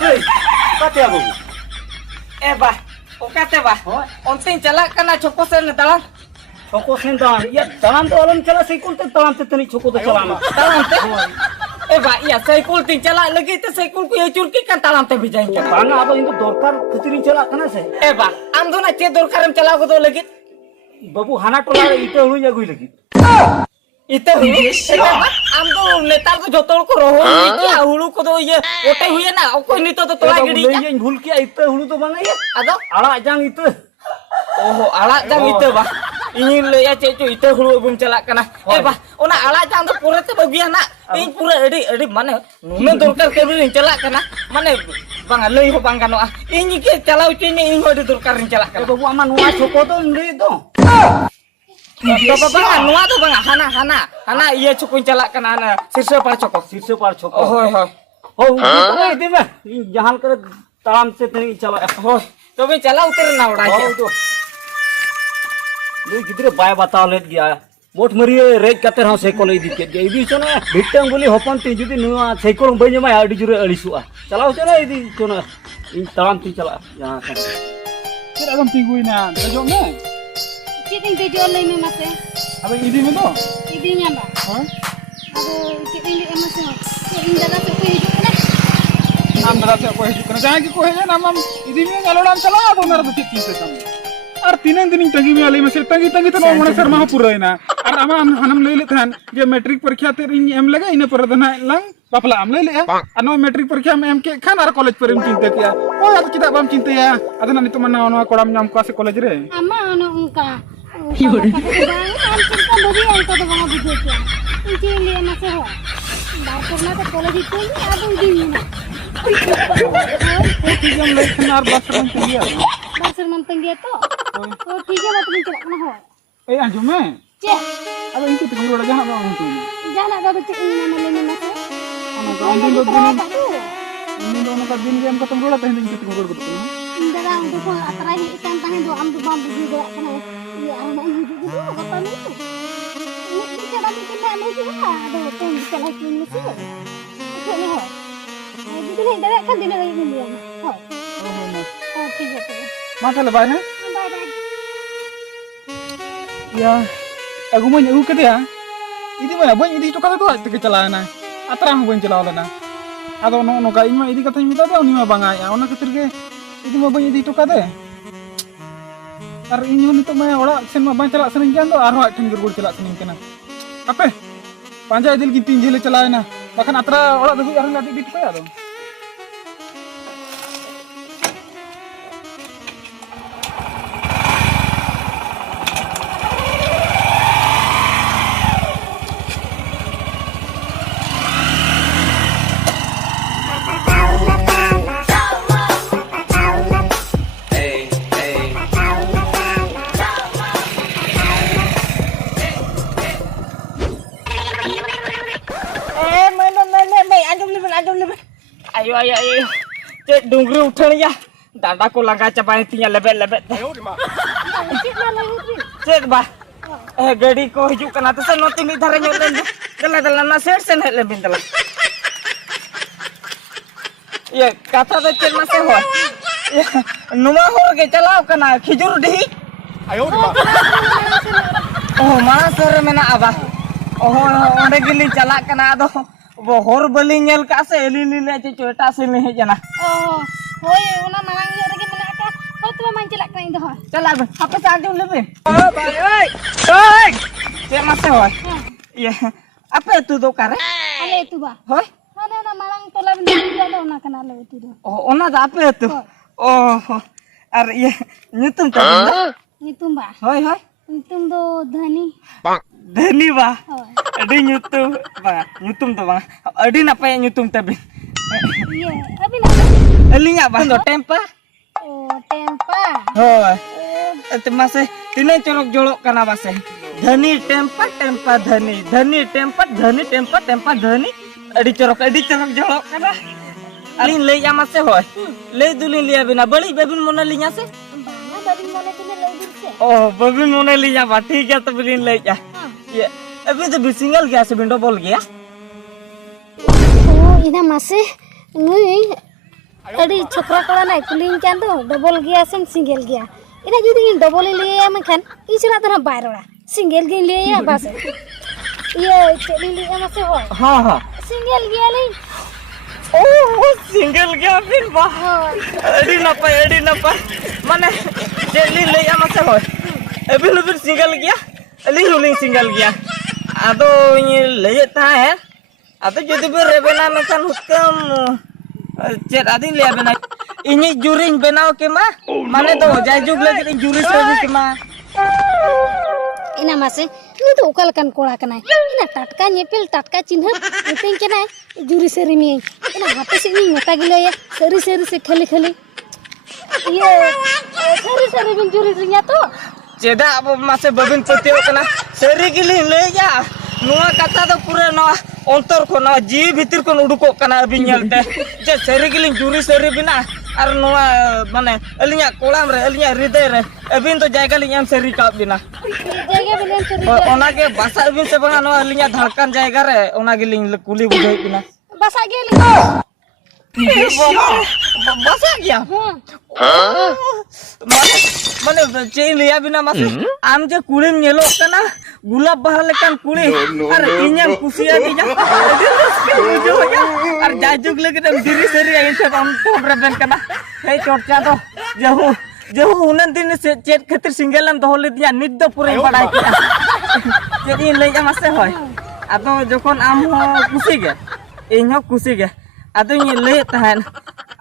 Hei, kate abu. Bah, okate bah. Onting chalak kana choko sen dalan. Choko sen dalan. Ya dalan to alam chala saikul te dalan te tani choko to chalana. Dalan te. Bah, iya saikul ting chalak lagi te saikul ku churki kan dalan te bijain kan. Banga aba into dorkar khutiri chala kana se. Bah, am do na che dorkaram chala ko do lagi. Babu hana tola ite hulu jagui lagi. Ite hulu. Am do netar ko jotol ko roho ki hulu ko do ye ote huye na okoi nito to tola gidi. Leje bhul kiya ite hulu to banga ya. Ado Ala jang ite. Oh, alak jang ite bah. Ingin le ya cecu ite hulu bum celak kana. Bah, ona alak jang to pura te bagian nak. Ing pura edi mana numen dorkar ke bin celak kana. Mana bang lei ho bang kano ah. Ing ke calau cini ing ho di dorkar celak kana. Babu aman nuwa choko to ndi to. Bapak bang nuwa to bang hana iya cukun celak kana ana sirse par coko. Sirse par choko. Hoi. Oh, itu mah. Jahan kare talam se tani chala. Hoi. तो भी चला उतर ना उड़ा के तो lu gidre bay bataw let gya mot mari rej kater ha sekol idi ke ge idi chona bitang boli hopon ti judi nuwa sekol bai jama adi jure alisua chalao chona idi chona in talam ti chala yahan kan kira agam tiguina dajo me Citing video lay me mase. abe idi me to Idi nya ba. ha Ado citing di emase. Citing daga se ko hijuk na. nam dara se ko hijuk kana jaha ki ko heja namam idi me galodam chala ado nar do tik se tam ar tinen din tagi me ali me se tagi to mone sar ma pura ina ar ama hanam le le than je metric parikha te ring em laga ina par dana lang bapla am le le ano metric parikha me em ke khan ar college per em cinta kiya o ad kita bam cinta ya adana ni to mana ono kodam nyam ko se college re Ama ano ungka. Yun. Am cinta bagi angka to banga bujhe kya. Inci li emase ho. Dar karna to college itu ni ado idi na. ठीक है ले खन ar basar man tiya Basar manteng dia to. Oh ठीक है बात में चला ना हो. ए anjo me Cek. abe inki to ngoro jaha ba on tu Jangan ada citing nama le me mase. ono Oh, ganding do itu apa tu? ini do ono ka din game ka tongro la tahin inki to ngoro ko Indra am tu atrai ikan tahan do am tu bam bujhe gerak kana. Ya anak hidup itu kata ni. Ini cara bikin nak mesti lah. Ada tem salah kin mesti. Itu ni ho. Jadi ni dah kan dinner lagi ni. Ho. Oh ठीक है तो. mata le bye Bye bye. ya aku mau nyu ke dia idi mana boy idi to ka to te ke chalana atra ho boy chalala na ado no no ka ima idi ka thai mita do ni ma banga ya ona ketir ke idi ma boy idi to ka de ar ini ni to ma ora sen ma bang chala sen jan do ar ho aten gur gur chala sen kena ape panja idil ki tin jele chalana bahkan atra ora do ar ngati dit pa do ayo cek dungri uthani ya dada ko langa capai tinya lebet Cik mana itu? cek bah gadi ko hiju kana to sen noti mi dhare nyol len dala na set sen het lebin dala ye kata to cek mase ho numa hor ge chalao kana khijur dihi oh mana sore mena aba oh onde gili chalak kana ado वो हर बली nail का से Eli लीले चे चोटा से में जना Oh, hoy una malang yo lagi mana ka. Hoy tu mancilak kan itu ho. चल अब apa साजू लेबे ओ भाई ओए से मसे हो ये apa itu do kare Ale itu ba. hoy Mana na malang to labi ni do na kana le itu do. oh ona da apa itu oh ar ye nyutum ta Ngitung ba. hoy hoy Ngitung do dhani. धनी बा Hoy. अडी nyutum bang nyutum to bang अडी napa nyutum tabi Iya, abi na. elinya bang do tempa Oh, tempa. hoy itu masih tine colok jolok kana base धनी Tampa Tampa धनी धनी Tampa धनी Tampa Tampa धनी अड़ी चरक जोड़क कना अलिन ले या मासे होय ले दुलिन लिया बिना बड़ी बेबिन मोने लिया से बांगा बाबिन मोने के ले दिन से ओ बेबिन मोने लिया बा ठीक है तो बिलिन ले जा ये अभी तो भी सिंगल गया से विंडो बॉल गया ओ इना मासे नुई अड़ी छोकरा कोड़ा ना कुलिन चान तो डबल गया से सिंगल गया इना जुदी इन डबल ले या मखन ई चला तो बायरोड़ा सिंगल गे ले या बस ये चली ले या मासे होय हां हां सिंगल गया ले ओ सिंगल गया फिर वाह अड़ी ना पाए माने चली ले या मासे होय अभी फिर सिंगल गया अली हुलिंग सिंगल गया आदो ये ले ता है आदो जदी बे रेबेना मकान हुकम चेत आदिन ले बेना इनी जुरिन बनाओ के माने तो जाय जुग लगे जुरी सर्विस के मा इना मासे नी तो ओकल कन कोड़ा कनाय इना टटका नेपेल टटका चिन्ह इतें केनाय जुरी सेरी मी इना हाथे से नी मता गिलो ये सरी से खाली ये सरी बिन जुरी रिया तो चेदा अब मासे बबिन पतियो कना सरी गिली ले जा नुआ कथा तो पूरा न अंतर को न जी भीतर को उडुको कना अभी नेलते जे सरी गिली जुरी सरी बिना और नुआ माने अलिया कोलाम रे अलिया हृदय रे अभी तो जायगा लिया सरी का बिना जगह बिलेन सरी ओना के भाषा अभी से बना नुआ अलिया धड़कन जायगा रे ओना गिली कुली बुझाई बिना बसा गेली बसा गया माने चेन लिया बिना मासे आम जे कुड़ी नेलो कना गुलाब बहा लेकन कुड़ी और इन्याम कुसिया दिया और जाजुग लगे दिरी सरी आई से हम तो रेबेन कना हे चोरचा तो जेहु उनन दिन से चेत खातिर सिंगल हम दोले दिया नित दो पूरे बड़ाई किया चेदी ले जा मासे होय आदो जखन आम हो कुसी गे इन हो कुसी गे आदो ये ले तहन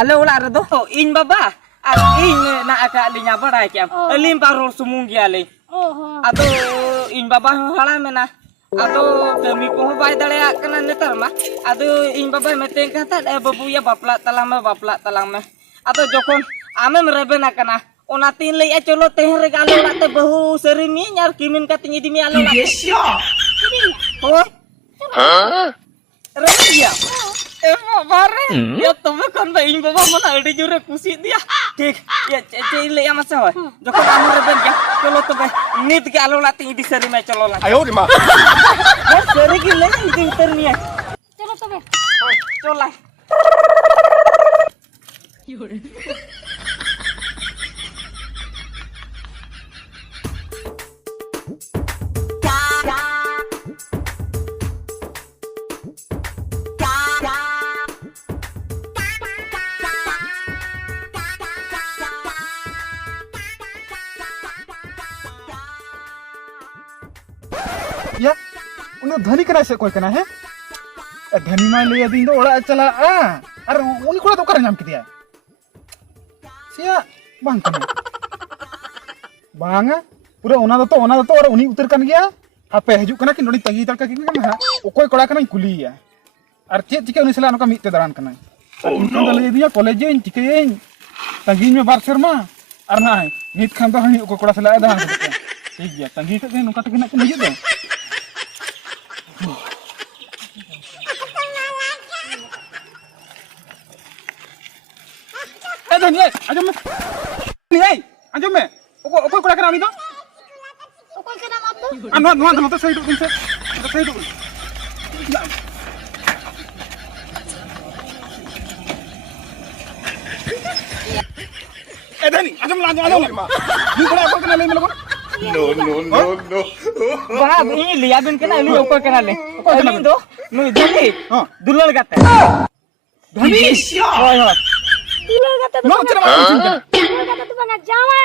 आले ओला रे दो इन बाबा और इन ना आका लिया बड़ाई किया अलिम पारो सुमुंग गया ले ओहो आदो इन बाबा हड़ा में ना आदो कमी को बाय दड़या कना नेतर मा आदो इन बाबा मेते कहता ए बाबू या बापला तलांग में आदो जखन आमेम रेबेना कना ओना तीन ले चलो तेहन रे गालो लाते बहु सरी मी यार किमिन का तिनी दिमी आलो लाते हो रहिया ए बाबा रे या तबे कन बे इन बाबा मना अडी जोरे खुशी दिया ठीक ये चे ले या मसे होय जखन आम रेबेन गया चलो तबे नित के आलो लाते इदी सरी में चलो ला आयो रे मां सरी की ले इदी उतर नहीं है चलो तबे चल ला या उन्हें धनी करा से कोई कना है धनी मा ले दिन तो ओड़ा चला और उनी कोड़ा तो कर नाम किया सिया बांग कना बांगा पूरा ओना दो और उनी उतर कन गया आपे हजू कना कि नोडी तगी तड़का कि कना ओकोय कोड़ा कना कुलिया और चेत चिके उनी सला नका मिते दरान कना इनका ले दिया कॉलेज इन चिके तंगी में बार शर्मा और ना नित खान तो हनी ओको कोड़ा सला दरान ठीक गया तंगी के नुका तक ना नहीं दे धनिया आजम में ओको कोड़ा करा तो ओकल के नाम आप नो तो सही से सही ए धनी आजम ला नी कोड़ा ओको कना ले में लोगो No. बड़ा भी लिया बिन के ना इली ऊपर के ना ले अली दो नु धनी दुलल गाते धनी होय होय दुलर गाते नो चला दुलर गाते तो बंगा जावा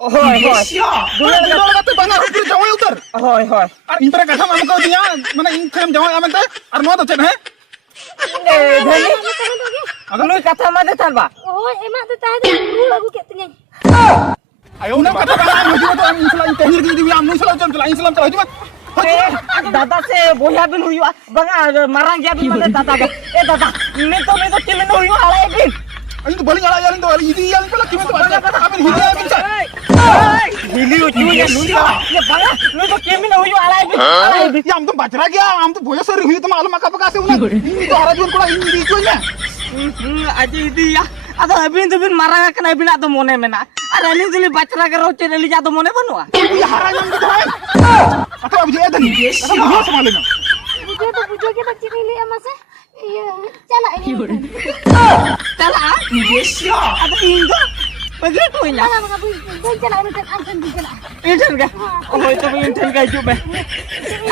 होय दुलल गाते बंगा ऊपर जावे उतर होय और इन पर कथा हम को दिया माने इन खम जावे आमते और नो तो चन है ए धनी अगलो कथा मा देथान बा ओ एमा तो ताहे दू लागू के तने आयो ना कथा बा मुझे तो हम इंसला तेहर की दिया हम इंसला चला इंसला चला हजू दादा से बोया बिन हुआ बंगा मारा गया बिन मने दादा के ए दादा मैं तो चिल्ले हुई हड़ाई बिन इन तो बलिंग आला यार इन तो इदी यार पला किमे तो आपन हिली आबिन सा हिली उचू या नुनी ये बांगा नु तो केमिन हुयो आला इबी या हम तो बचरा गया हम तो बोया सर हुई तो मालूम का पका से उना इन तो हरा जोन कोला इन दी कोई ना aji idi ya ado abin tu bin marah kena abin atau mone mena ada ni dili bacra ke roce dili jatuh mone banua ये हरा जोन तो है atau अब जे दनी atau बुझो संभालेगा बुझो के बच्ची नहीं लिया मसे ये चला ini cala yes ya ada ingo begitu nya चला मगा बुझ चला ini kan anjing di चला inten ka oh itu inten ka juga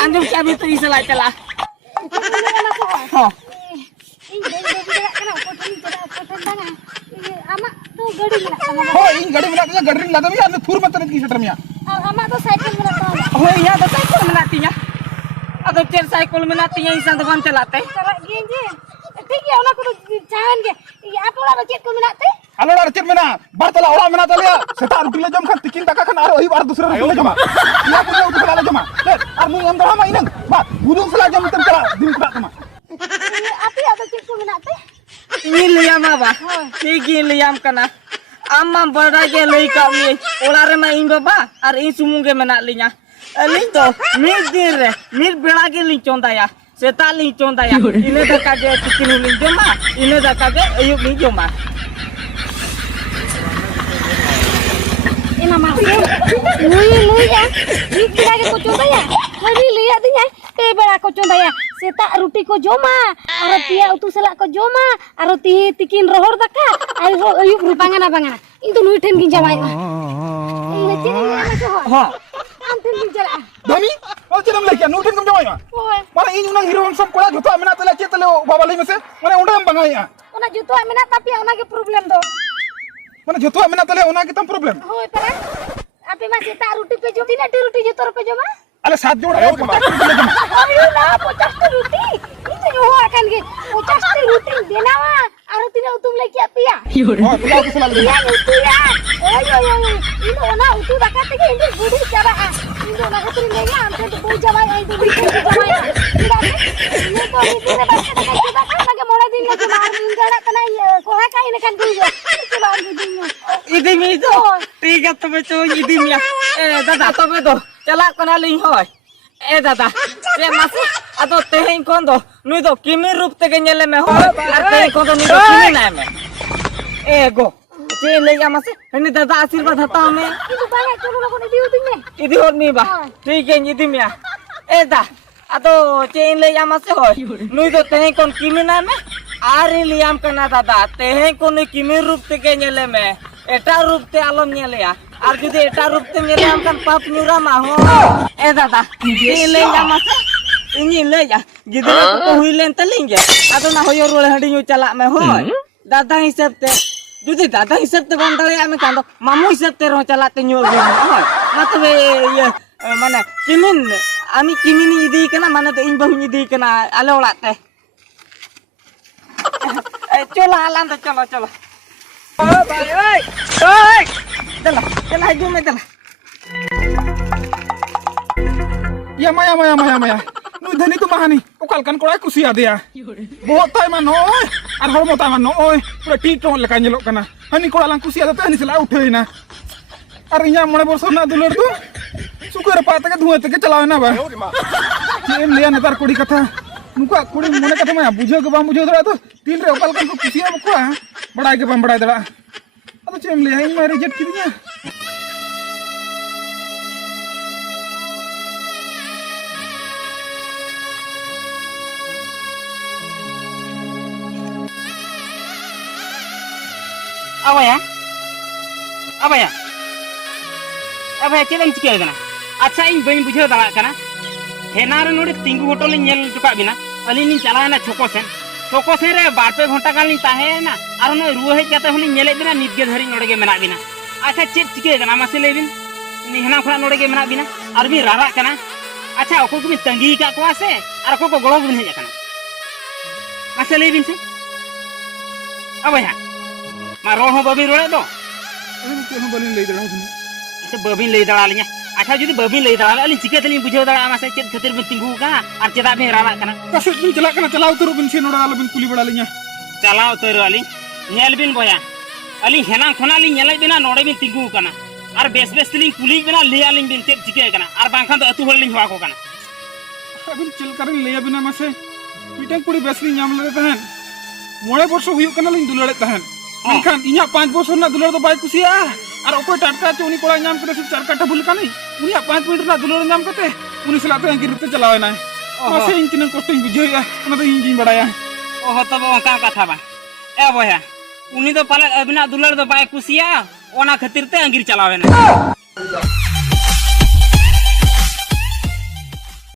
anjum siapa itu istilah cala oh ini dari jalan kena kotor banga ini ama tuh gadi milah sama हो इन गाड़ी में लाते गाड़ी में लाते भी यार थूर मत की शटर में ama tuh cycle milah sama oh iya ada cycle menatinya atau cer cycle menatinya isan depan celate चला गिंजे ठीक है उना को चाहन के ये आप लोग बच्चे को मिलाते हेलो यार चेक में ना बर्तला ओला में ना तले सेता रुटी ले जम खन तिकिन तका खन आरो ही बार दूसरा रुटी ले जमा या पुnya उठ सला जमा और मुंह हम दरा माइनन बा बुदुं सला जम तम चला दिन का तमा ये आप ही बच्चे को मिलाते ini liam apa ini liam kana ama bada ke lei kami olare ma ing baba ar in sumunge menak linya alin to mir dire mir bela ke lin chonda ya seta lin chonda ya ine da kage tikin lin joma ine da kage ayuk lin joma ina mas lui ya ini kira ke coba ya hari lihat dia bela ko coba ya seta ruti ko joma aro tia utu selak ko joma aro tikin rohor daka ayuk rupangana bangana itu lui ten ginja mai ini cini ni so ha antin ginja धनी और चलम लेके नूठन कम जमाई होय माने इन उना hero हम सब Cola जतो मेना तले चे तले बाबा ले में से माने उंडा हम बंगाई ona juto amena tapi ona ke problem do माने जतो मेना तले उना के तम problem hoy pera ape masih tak ruti pe jom tina ruti juto pe joma अरे साथ जोड़ आयो के बात ayo na 50 ruti itu yo akan ke 50 ruti denawa aro tina utum lagi apia और तुला के सला ya utu ya ayo ini ona utu dakate ke ini budi jaba ini ona katri lega amte to budi jaba ai to budi jaba ya ini ko ini ne baca dakate dakate lagi moda din lagi mar din jada kana koha kai ne kan dujo ke bar din idi mi to tiga to becho idi mi dada to be do chala kana lin hoy dada ye mase ado tehin kon do nui do kimi rup tege nyele me hoy ar tehin kon do nui do kimi na me go che le ya mase ini dada आशीर्वाद hata me itu banyak cholo ko ne diu din ne idi hot mi ba ठीक है idi mi da ado che le ya mase hoy nui do tehin kon kimi na me ari liam kana dada tehin kon nui kimi rup tege nyele me eta rup te alom nyele ya আর যদি এটা রূপতে মেলে আমকান পাপ নিউরা মা হো দাদা ইলে জামাসে ইনি লে যা গিদরা তো হইলেন তলিঙ্গে আদো না হইও রোলে হাডিñu চালা মে হয় দাদা হিসাবতে যদি দাদা হিসাবতে বান দাঁড়ায় আমি কাঁদো মামু হিসাবতে রহ চালাতে নিউর হয় না তবে ইয়ে মানে কিমিন আমি কিমিন ইদি কেনা মানে তো ইন বহু ইদি কেনা আলে ওলাতে চলো আলান তো চলো চলো ও ভাই ওই चला चला हिजू में चला या माया माया माया माया नुई धनी तो महानी ओकल कन कोड़ा कुसिया दिया बहुत ताई मान ओय और हर मोता मान ओय पूरा टी टोन लेका नेलो कना हनी कोड़ा lang कुसिया दते हनी सला उठेना और इया मणे बरसो ना दुलर तो सुकर पाते के धुए के चलावे ना बा एम लिया नेतार कोड़ी कथा नुका कोड़ी मने कथा माया बुझे के बा बुझे दरा तो तीन रे ओकल कन को कुसिया बको बड़ाई के बम बड़ाई दरा अब चेम ले इन मारे रिजेक्ट किदिया apa ya chilem chike kana acha इन बइन बुझे दड़ा kana हेनार नोडे तिंगु होटल नेल चुका बिना अली नि चलाना छोको से रे 2-3 घंटा काल नि ताहे ना आर न रुह हे जाते हनी नेले बिना निदगे धरी नोडे के मेना बिना अच्छा चेक चिके kana मासे लेबिन नि हेना खरा नोडे के मेना बिना आर बि रारा kana अच्छा ओको को तंगी का को से आर ओको को गलो बिन हे kana मासे लेबिन से अब या मा रो हो बबी रोले दो के हम बलिन ले दरा अच्छा बबी ले दड़ा लिया अच्छा जदी बबी ले दड़ा अली चिके तली बुझे दड़ा मासे चेक खतिर में तिंगु का आर चेदा बे रारा kana कसुत बिन चला कना चलाओ तो बिन से नोड़ा बिन कुली बड़ा लिया चलाओ तो Ali nyel bin boya ali henang khona li nyelai bina node bin tingu kana ar bes bes tiling kuli bina liya ling bin chet chike kana ar bangkhan to atu hol ling hwa ko kana अबिन चल कर ले बिना मसे mitten कुड़ी बेसली नाम ले तहन मोड़े वर्ष हुई कना लिंग दुलड़े तहन मेनखान इnya 5 वर्ष ना दुलड़ तो बाय कुसिया और ओको टाटका चे उनी कोड़ा नाम करे से चार काठा बुल कानी उनी 5 मिनट ना दुलड़ नाम कते उनी सला तो अंकिर ते चलावे ना मसे इन किन कष्ट बुझेया ना तो इन बड़ाया ओहो तो ओका कथा बा ए boya uni do pala abina dular do bay kusia ona khatir te angir chalawe na